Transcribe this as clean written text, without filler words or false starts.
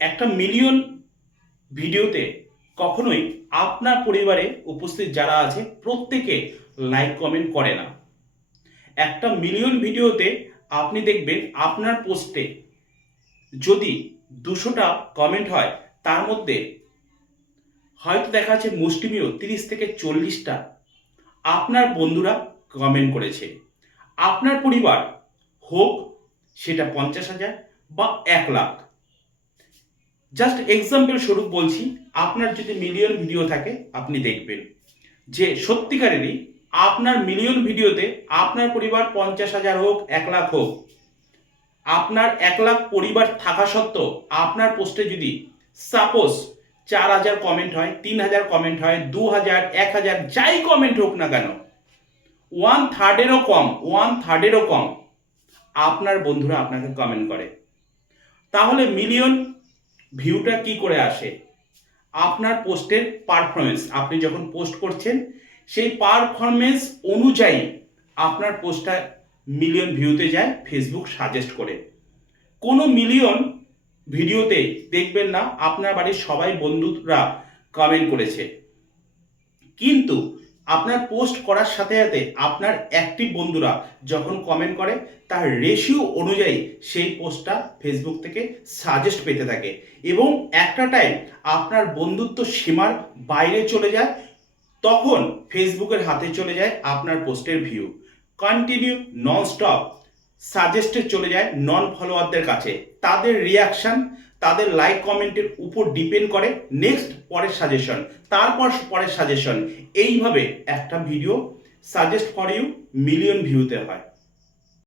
একটা মিলিয়ন ভিডিওতে কখনোই আপনার পরিবারে উপস্থিত যারা আছে প্রত্যেকে লাইক কমেন্ট করে না। একটা মিলিয়ন ভিডিওতে আপনি দেখবেন আপনার পোস্টে যদি 200টা কমেন্ট হয়, তার মধ্যে হয়তো দেখা যাচ্ছে মুষ্টিমেয় 30 থেকে 40টা আপনার বন্ধুরা কমেন্ট করেছে। আপনার পরিবার হোক সেটা 50,000 বা 1 লাখ। জাস্ট এক্সাম্পল স্বরূপ বলছি, আপনার যদি মিলিয়ন ভিডিও থাকে আপনি দেখবেন যে সত্যিকারেরই আপনার মিলিয়ন ভিডিওতে আপনার পরিবার 50,000 হোক 1 লাখ হোক, আপনার 1 লাখ পরিবার থাকা সত্ত্বেও আপনার পোস্টে যদি সাপোজ 4,000 কমেন্ট হয়, 3,000 কমেন্ট হয়, 2,000, 1,000 যাই কমেন্ট হোক না কেন, 1/3-এরও কম আপনার বন্ধুরা আপনাকে কমেন্ট করে। তাহলে মিলিয়ন ভিউটা কি করে আসে? আপনার পোস্টের পারফরমেন্স, আপনি যখন পোস্ট করছেন সেই পারফরমেন্স অনুযায়ী আপনার পোস্টটা মিলিয়ন ভিউতে যায় ফেসবুক সাজেস্ট করে। কোনো মিলিয়ন ভিডিওতে দেখবেন না আপনার বাড়ির সবাই বন্ধুরা কমেন্ট করেছে, কিন্তু আপনার পোস্ট করার সাথে সাথে আপনার অ্যাক্টিভ বন্ধুরা যখন কমেন্ট করে তার রেশিও অনুযায়ী সেই পোস্টটা ফেসবুক থেকে সাজেস্ট পেতে থাকে এবং একটা টাইম আপনার বন্ধুত্ব সীমার বাইরে চলে যায়, তখন ফেসবুকের হাতে চলে যায় আপনার পোস্টের ভিউ। কন্টিনিউ ননস্টপ সাজেস্টে চলে যায় নন ফলোয়ারদের কাছে, তাদের রিয়াকশন, তাদের লাইক কমেন্টের উপর ডিপেন্ড করে নেক্সট পরের সাজেশন, তারপর পরের সাজেশন, এইভাবে একটা video suggest for you million ভিউতে হয়।